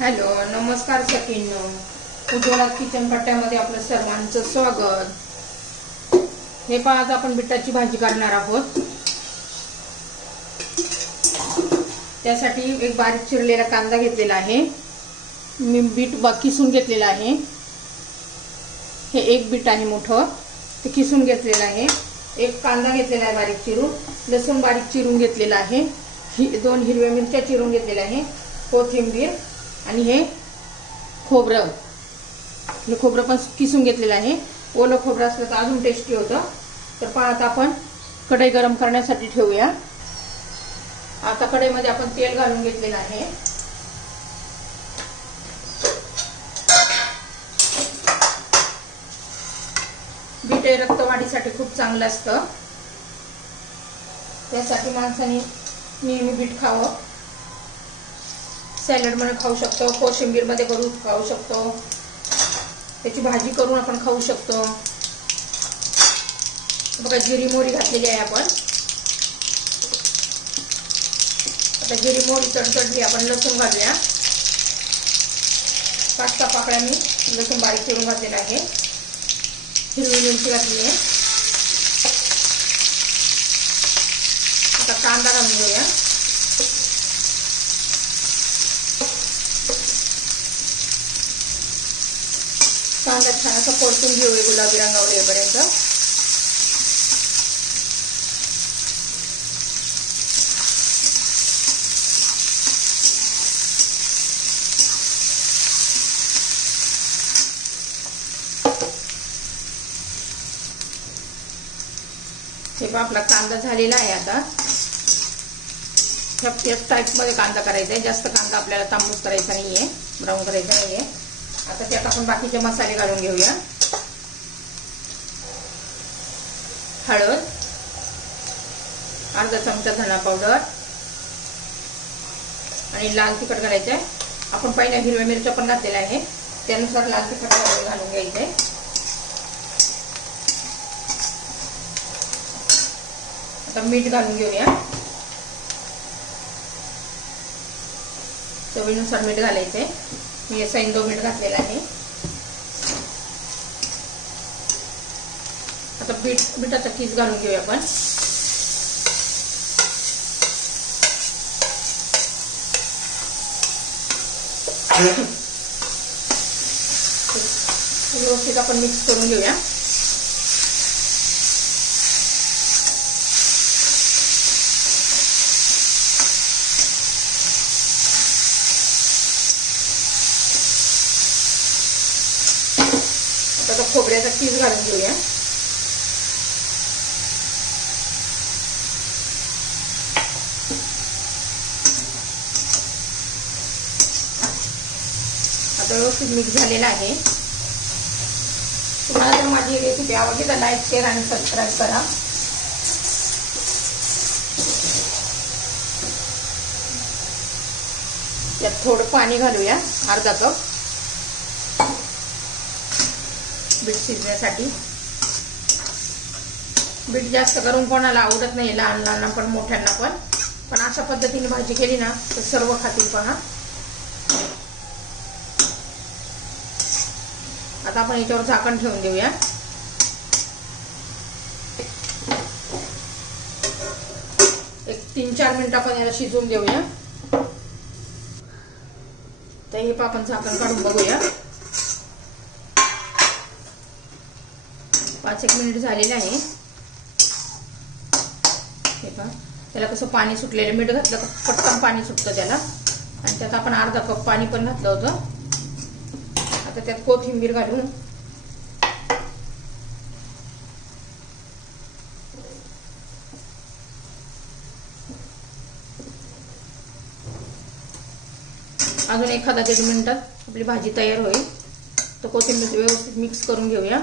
Hello, नमस्कार सखींनो. Ujjwala kitchen पट्ट्यामध्ये आपलं सर्वांचं स्वागत. हे पहा, आज आपण बीटाची भाजी करणार आहोत. त्यासाठी एक बारीक चिरलेला कांदा घेतलेला आहे. मी बीट किसून घेतलेला आहे. हे एक बीट आहे मोठं, ते किसून घेतलेलं आहे. एक कांदा घेतलेला आहे बारीक चिरून. लसूण बारीक चिरून घेतलेला आहे. 2 हिरव्या मिरच्या चिरून घेतलेल्या आहे. कोथिंबीर आणि हे खोबरं. हे खोबरं पण किसून घेतलेलं आहे. ओलं खोबरं असलं तर अजून टेस्टी होतं. तर पहा, आता आपण कढई गरम करण्यासाठी ठेवूया. आता कढईमध्ये आपण तेल घालून घेतलेलं आहे. बीट हे रक्तवाढीसाठी खूप चांगलं असतं. त्यासाठी माणसाने नेहमी बीट खावं. सॅलड मध्ये खाऊ शकतो, कोशिंबीर मध्ये करून खाऊ शकतो, त्याची भाजी करून आपण खाऊ शकतो. बघा, जिरी मोहरी घातलेली आहे आपण. आता जिरी मोहरी तडतडली, आपण लसूण घालूया. 5-6 पाकळ्या मी लसूण बारीक चिरून घातलेला आहे. हिरवी मिरची घातली आहे. आता कांदा घालून घेऊया. कांदा छान असा परतून घेऊया गुलाबी रंगावर येईपर्यंत. हे पण आपला कांदा झालेला आहे. आता ह्या टाईप मध्ये कांदा करायचा आहे. जास्त कांदा आपल्याला तांबूस करायचा नाहीये, ब्राऊन करायचा नाहीये. आता त्यात आपण बाकीचे मसाले घालून घेऊया. हळद, अर्धा चमचा धना पावडर आणि लाल तिखट घालायचं आहे. आपण पहिल्या हिरव्या मिरच्या पण घातलेल्या आहे, त्यानुसार लाल तिखट घालून घ्यायचंय. आता मीठ घालून घेऊया. चवीनुसार मीठ घालायचंय. मी सैंदव मीठ घातलेला आहे. आता बीटाचा किस घालून घेऊया आपण. व्यवस्थित आपण मिक्स करून घेऊया. आता खोबऱ्याचा किस घालून घेऊया. आता व्यवस्थित मिक्स झालेला आहे. तुम्हाला जर माझी रेसिपी आवडली तर लाईक, शेअर आणि सबस्क्राईब करा. यात थोडं पाणी घालूया, अर्धा कप, बीट शिजण्यासाठी. बीट जास्त करून कोणाला आवडत नाही, लहान लहान पण मोठ्यांना पण अशा पद्धतीने भाजी केली ना तर सर्व खातील. पहा, आता आपण याच्यावर झाकण ठेवून देऊया. एक 3-4 मिनिट आपण याला शिजवून देऊया. तर हे पण आपण झाकण काढून बघूया. 5-1 मिनिट झालेले आहे. हे पहा, त्याला कसं पाणी सुटलेलं. मीठ घातलं का पटकन पाणी सुटतं त्याला. आणि त्यात आपण अर्धा कप पाणी पण घातलं होतं. आता त्यात कोथिंबीर घालून अजून 1-1.5 मिनिटात आपली भाजी तयार होईल. तर कोथिंबीर व्यवस्थित मिक्स करून घेऊया.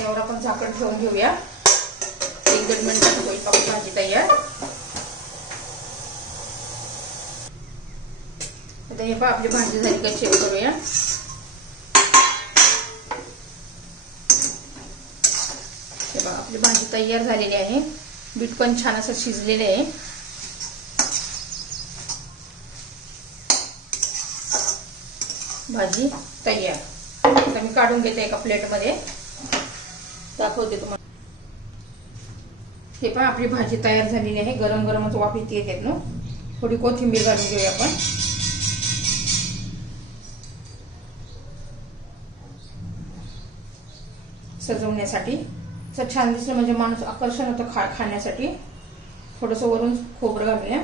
यावर आपण झाकण ठेवून घेऊया. 1-1.5 मिनिटात होईल आपली भाजी तयार. आता हे पहा, आपली भाजी झाली का चेक करूया. बघा आपली भाजी तयार झालेली आहे. बीट पण छान असं शिजलेले आहे. भाजी तयार. आता मी काढून घेते एका प्लेटमध्ये, दाखवते तुम्हाला. हे पण आपली भाजी तयार झालेली आहे. गरम गरमच वाफेत येते ना. थोडी कोथिंबीर घालून घेऊया आपण. सजवण्यासाठी असं छान दिसलं म्हणजे माणूस आकर्षण होतं खाण्यासाठी. थोडंसं वरून खोबरं घालूया.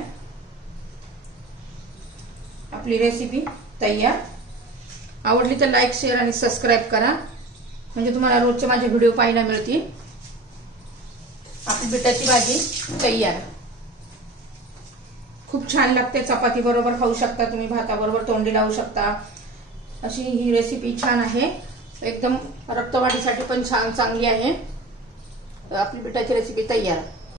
आपली रेसिपी तयार. आवडली तर लाईक, शेअर आणि सबस्क्राईब करा, म्हणजे तुम्हाला रोजचे माझे व्हिडिओ पाहायला मिळतील. आपली बीटाची भाजी तयार. खूप छान लागते. चपाती बरोबर खाऊ शकता तुम्ही, भाताबरोबर तोंडी लावू शकता. अशी ही रेसिपी छान आहे. एकदम रक्तवाढीसाठी पण छान चांगली आहे. आपली बीटाची रेसिपी तयार.